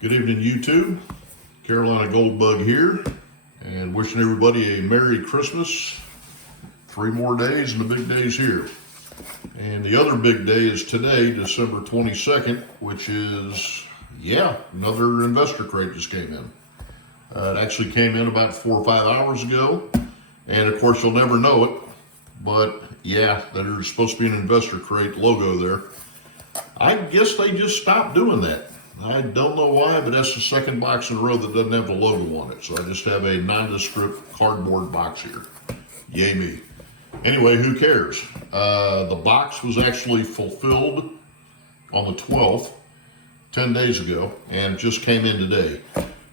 Good evening, YouTube. Carolina Goldbug here, and wishing everybody a Merry Christmas. 3 more days and the big day's here. And the other big day is today, December 22nd, which is, another investor crate just came in. It actually came in about 4 or 5 hours ago, and of course you'll never know it, but there's supposed to be an investor crate logo there. I guess they just stopped doing that. I don't know why, but that's the second box in a row that doesn't have the logo on it. So I just have a nondescript cardboard box here. Yay me. Anyway, who cares? The box was actually fulfilled on the 12th, 10 days ago, and it just came in today.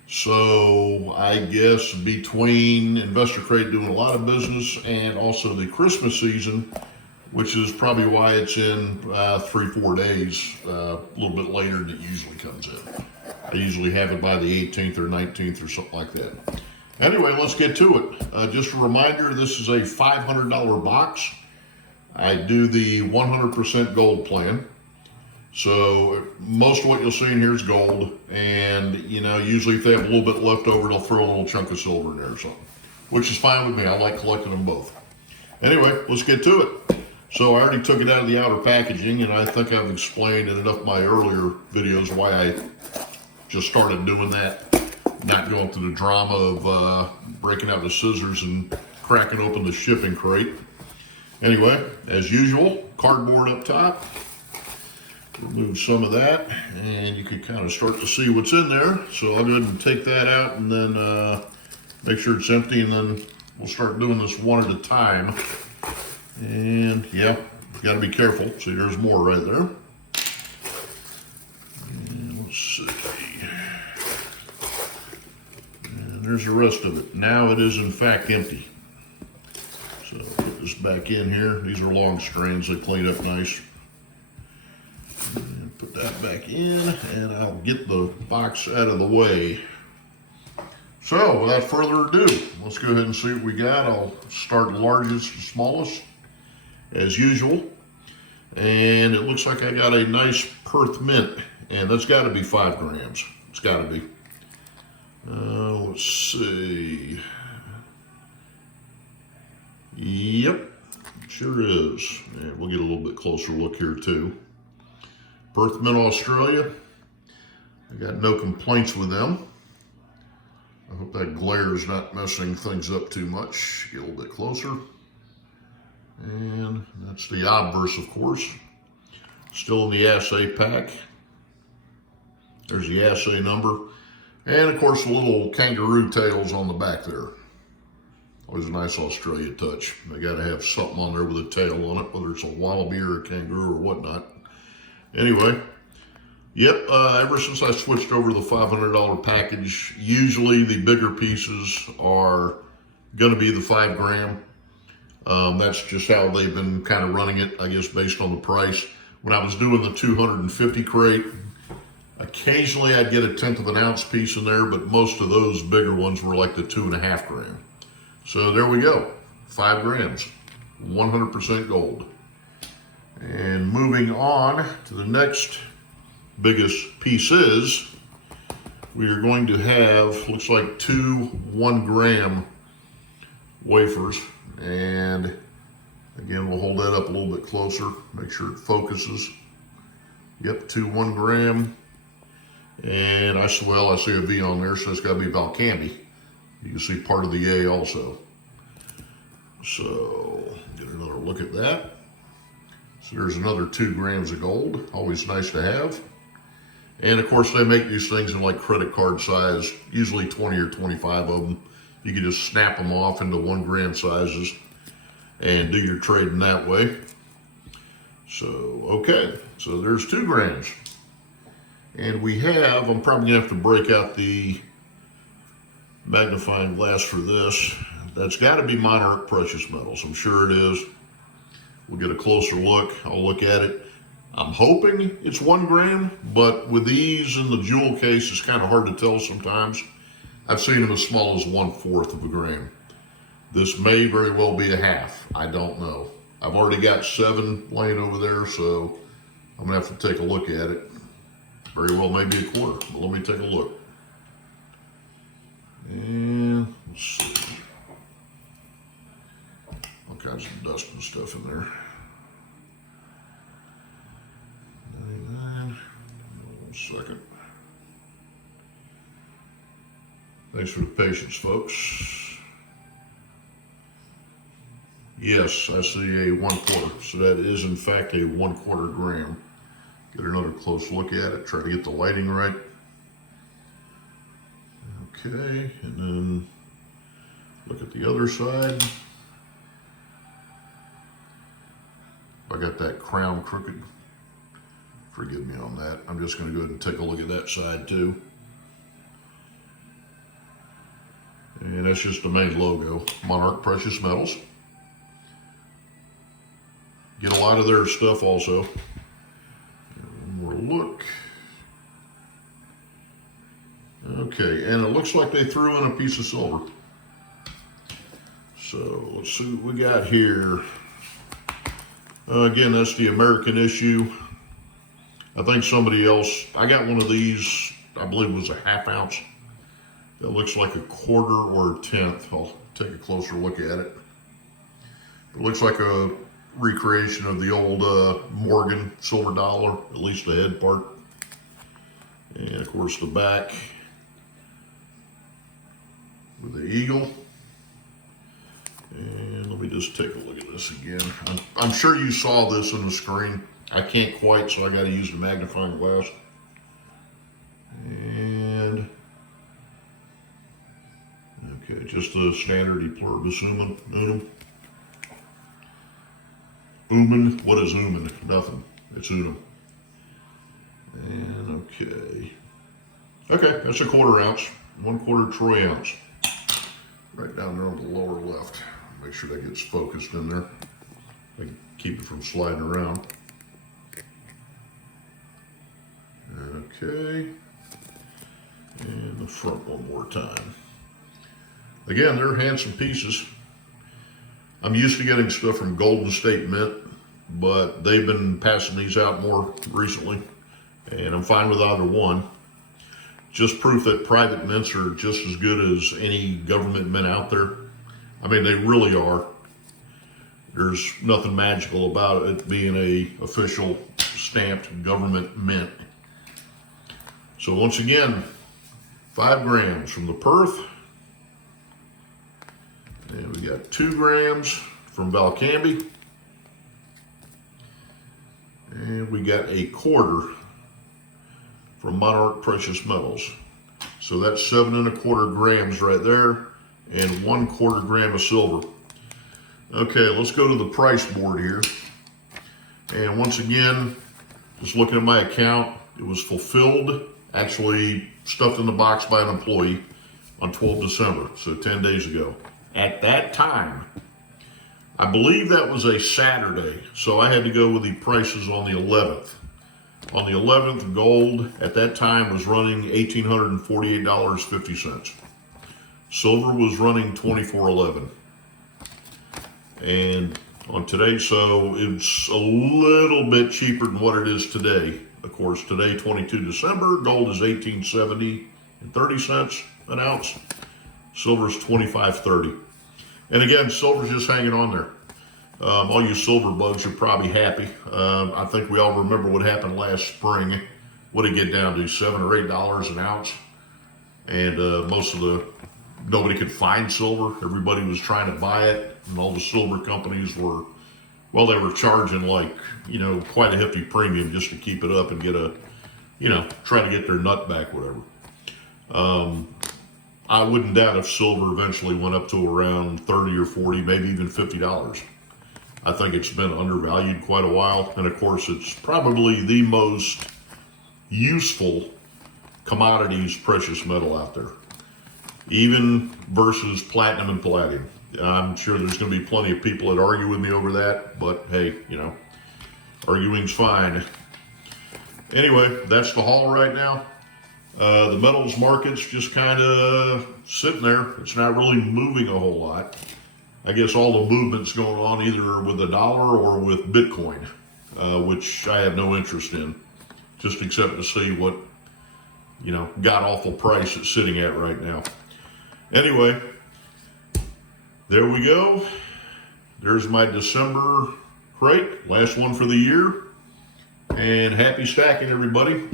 So I guess between Investor Crate doing a lot of business and also the Christmas season, which is probably why it's in 3-4 days, a little bit later than it usually comes in. I usually have it by the 18th or 19th or something like that. Anyway, let's get to it. Just a reminder, this is a $500 box. I do the 100% gold plan. So most of what you'll see in here is gold, and usually if they have a little bit left over, they'll throw a little chunk of silver in there or something, which is fine with me. I like collecting them both. Anyway, let's get to it. So I already took it out of the outer packaging, and I think I've explained in enough of my earlier videos why I just started doing that, not going through the drama of breaking out the scissors and cracking open the shipping crate. Anyway, as usual, cardboard up top. Remove some of that, and you can kind of start to see what's in there. So I'll go ahead and take that out, and then make sure it's empty, and then we'll start doing this one at a time. And got to be careful. See, there's more right there. And let's see. And there's the rest of it. Now it is in fact empty. So put this back in here. These are long strands. They clean up nice. And put that back in, and I'll get the box out of the way. So without further ado, let's go ahead and see what we got. I'll start largest to smallest, as usual. And it looks like I got a nice Perth Mint, and that's got to be 5 grams. It's got to be. Let's see. Yep, sure is. And we'll get a little bit closer look here too. Perth Mint, Australia. I got no complaints with them. I hope that glare is not messing things up too much. Get a little bit closer. And that's the obverse, of course. Still in the assay pack. There's the assay number. And of course the little kangaroo tails on the back there. Always a nice Australia touch. They gotta have something on there with a tail on it, whether it's a wallaby or a kangaroo or whatnot. Anyway, ever since I switched over to the $500 package, usually the bigger pieces are gonna be the 5 gram. That's just how they've been kind of running it, I guess, based on the price. When I was doing the 250 crate, occasionally I'd get a 1/10 of an ounce piece in there, but most of those bigger ones were like the 2.5 gram. So there we go, 5 grams, 100% gold. And moving on to the next biggest pieces, we are going to have, looks like 2 1-gram wafers. And again, we'll hold that up a little bit closer, make sure it focuses. Yep, 2 1-gram. And I see a V on there, so it's got to be Valcambi. You can see part of the A also. So get another look at that. So there's another 2 grams of gold, always nice to have. And of course they make these things in like credit card size, usually 20 or 25 of them. You can just snap them off into 1 gram sizes and do your trading that way. So, okay, so there's 2 grams. And we have, I'm probably gonna have to break out the magnifying glass for this. That's gotta be Monarch Precious Metals, I'm sure it is. We'll get a closer look, I'll look at it. I'm hoping it's 1 gram, but with these in the jewel case, it's kind of hard to tell sometimes. I've seen them as small as 1/4 of a gram. This may very well be a half, I don't know. I've already got 7 laying over there, so I'm gonna have to take a look at it. Very well may be a quarter, but let me take a look. And let's see. All kinds of dust and stuff in there. 99. 1 second. Thanks for the patience, folks. Yes, I see a 1/4. So that is in fact a 1/4 gram. Get another close look at it, try to get the lighting right. Okay, and then look at the other side. I got that crown crooked. Forgive me on that. I'm just going to go ahead and take a look at that side too. And that's just the main logo, Monarch Precious Metals. Get a lot of their stuff also. One more look. Okay, and it looks like they threw in a piece of silver. So let's see what we got here. Again, that's the American issue. I think somebody else, I got one of these, I believe it was a 1/2 ounce. That looks like a 1/4 or a 1/10. I'll take a closer look at it. It looks like a recreation of the old Morgan silver dollar, at least the head part. And of course the back with the eagle. And let me just take a look at this again. I'm sure you saw this on the screen. I can't quite, so I got to use the magnifying glass. And okay, just the standard E pluribus unum. Umen. What is Umen? Nothing. It's unum. And okay. Okay, that's a 1/4 ounce. 1/4 troy ounce. Right down there on the lower left. Make sure that gets focused in there. I can keep it from sliding around. Okay. And the front one more time. Again, they're handsome pieces. I'm used to getting stuff from Golden State Mint, but they've been passing these out more recently, and I'm fine with either one. Just proof that private mints are just as good as any government mint out there. I mean, they really are. There's nothing magical about it being a official stamped government mint. So once again, 5 grams from the Perth. And we got 2 grams from Valcambi. And we got a 1/4 from Monarch Precious Metals. So that's 7 1/4 grams right there, and 1/4 gram of silver. Okay, let's go to the price board here. And once again, just looking at my account, it was fulfilled, actually stuffed in the box by an employee on 12 December, so 10 days ago. At that time, I believe that was a Saturday, so I had to go with the prices on the 11th. On the 11th, gold at that time was running $1,848.50. Silver was running $24.11. And on today, so it's a little bit cheaper than what it is today. Of course, today, 22 December, gold is $18.70 an ounce. Silver is $25.30. And again, silver's just hanging on there. All you silver bugs are probably happy. I think we all remember what happened last spring. What did it get down to, $7 or $8 an ounce? And nobody could find silver. Everybody was trying to buy it, and all the silver companies were, well, they were charging quite a hefty premium just to keep it up and get try to get their nut back, whatever. I wouldn't doubt if silver eventually went up to around 30 or 40, maybe even $50. I think it's been undervalued quite a while. And of course, it's probably the most useful commodities precious metal out there, even versus platinum and palladium. I'm sure there's going to be plenty of people that argue with me over that, but hey, arguing's fine. Anyway, that's the haul right now. The metals market's just kind of sitting there. It's not really moving a whole lot. I guess all the movement's going on either with the dollar or with Bitcoin, which I have no interest in. just except to see what, god awful price it's sitting at right now. Anyway, there we go. There's my December crate, last one for the year. And happy stacking, everybody.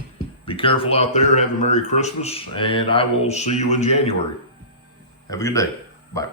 Be careful out there. Have a Merry Christmas, and I will see you in January. Have a good day. Bye.